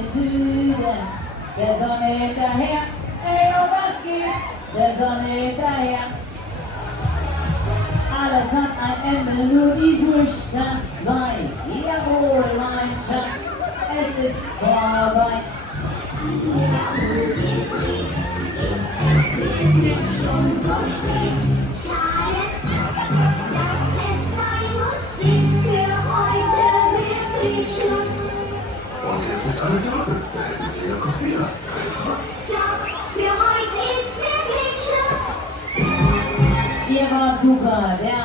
den Süden, der Sonne hinterher. Hey, oh, was geht der Sonne hinterher? Alles hat ein Ende, nur die Wurst hat zwei. Jawohl, mein Schatz, es ist vorbei. Schon so spät. Schade, dass es sein muss, ist für heute wirklich Schluss. Und jetzt ist alle Tage, da hätten Sie ja noch wieder. Doch, für heute ist wirklich Schluss. Ihr wart super, der